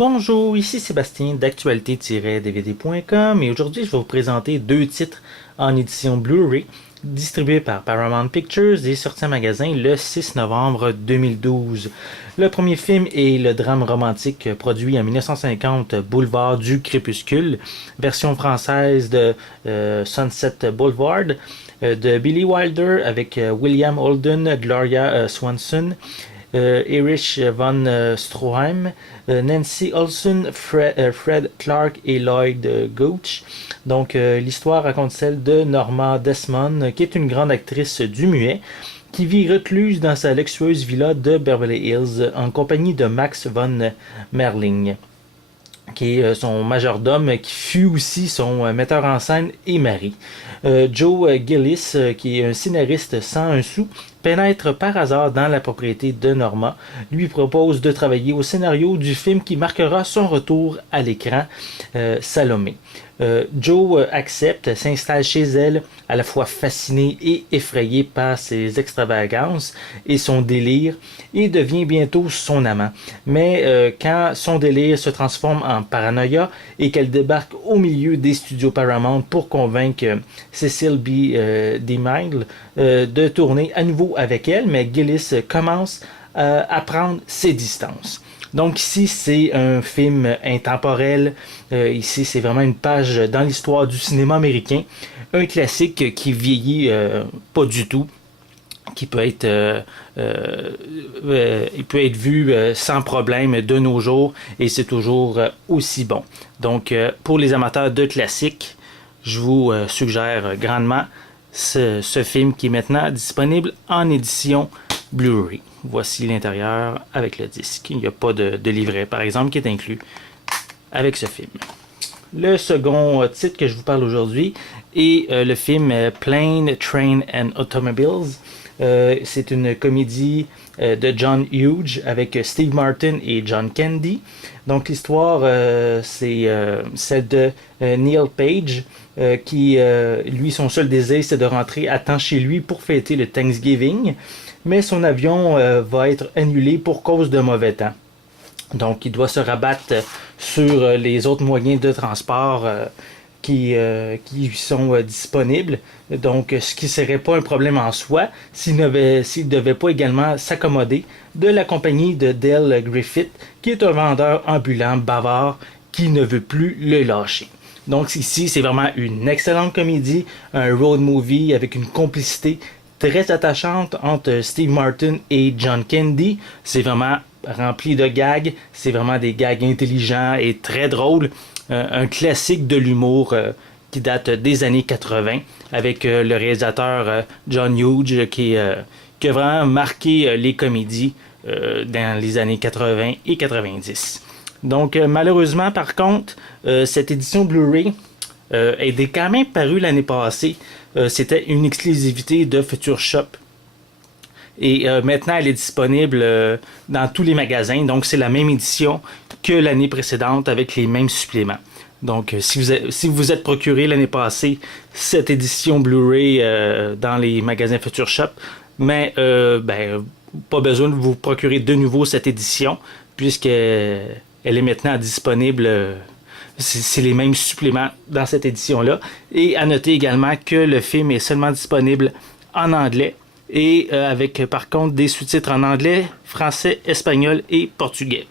Bonjour, ici Sébastien d'actualité-dvd.com et aujourd'hui je vais vous présenter deux titres en édition Blu-ray distribués par Paramount Pictures et sortis en magasin le 6 novembre 2012. Le premier film est le drame romantique produit en 1950 Boulevard du Crépuscule, version française de Sunset Boulevard de Billy Wilder avec William Holden, Gloria Swanson, Erich von Stroheim, Nancy Olson, Fred Clark et Lloyd Gooch. Donc, l'histoire raconte celle de Norma Desmond, qui est une grande actrice du muet, qui vit recluse dans sa luxueuse villa de Beverly Hills en compagnie de Max von Merling, qui est son majordome, qui fut aussi son metteur en scène et mari. Joe Gillis, qui est un scénariste sans un sou, pénètre par hasard dans la propriété de Norma, lui propose de travailler au scénario du film qui marquera son retour à l'écran, Salomé. Joe accepte, s'installe chez elle, à la fois fasciné et effrayé par ses extravagances et son délire, et devient bientôt son amant. Mais quand son délire se transforme en paranoïa et qu'elle débarque au milieu des studios Paramount pour convaincre Cecil B. DeMille de tourner à nouveau avec elle, mais Gillis commence à prendre ses distances. Donc ici, c'est un film intemporel. Ici, c'est vraiment une page dans l'histoire du cinéma américain. Un classique qui vieillit pas du tout, qui peut être, il peut être vu sans problème de nos jours et c'est toujours aussi bon. Donc, pour les amateurs de classiques, je vous suggère grandement ce film qui est maintenant disponible en édition Blu-ray. Voici l'intérieur avec le disque. Il n'y a pas de livret, par exemple, qui est inclus avec ce film. Le second titre que je vous parle aujourd'hui est le film Plane, Train and Automobiles. C'est une comédie de John Hughes avec Steve Martin et John Candy. Donc l'histoire, c'est celle de Neil Page, qui, lui, son seul désir, c'est de rentrer à temps chez lui pour fêter le Thanksgiving. Mais son avion va être annulé pour cause de mauvais temps. Donc, il doit se rabattre sur les autres moyens de transport qui sont disponibles. Donc, ce qui ne serait pas un problème en soi s'il ne devait pas également s'accommoder de la compagnie de Dale Griffith, qui est un vendeur ambulant bavard qui ne veut plus le lâcher. Donc, ici, c'est vraiment une excellente comédie, un road movie avec une complicité très attachante entre Steve Martin et John Candy. C'est vraiment rempli de gags. C'est vraiment des gags intelligents et très drôles. Un classique de l'humour qui date des années 80 avec le réalisateur John Hughes qui a vraiment marqué les comédies dans les années 80 et 90. Donc malheureusement par contre, cette édition Blu-ray est quand même parue l'année passée. C'était une exclusivité de Future Shop. Et maintenant, elle est disponible dans tous les magasins. Donc, c'est la même édition que l'année précédente avec les mêmes suppléments. Donc, si vous êtes procuré l'année passée cette édition Blu-ray dans les magasins Future Shop, mais pas besoin de vous procurer de nouveau cette édition puisqu'elle est maintenant disponible. C'est les mêmes suppléments dans cette édition-là. Et à noter également que le film est seulement disponible en anglais et avec par contre des sous-titres en anglais, français, espagnol et portugais.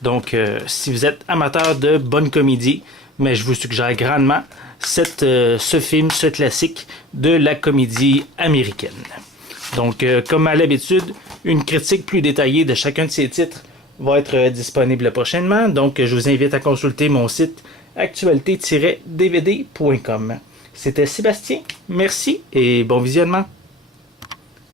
Donc si vous êtes amateur de bonne comédie, mais je vous suggère grandement ce film, ce classique de la comédie américaine. Donc comme à l'habitude, une critique plus détaillée de chacun de ces titres va être disponible prochainement. Donc je vous invite à consulter mon site actualité-dvd.com. C'était Sébastien, merci et bon visionnement.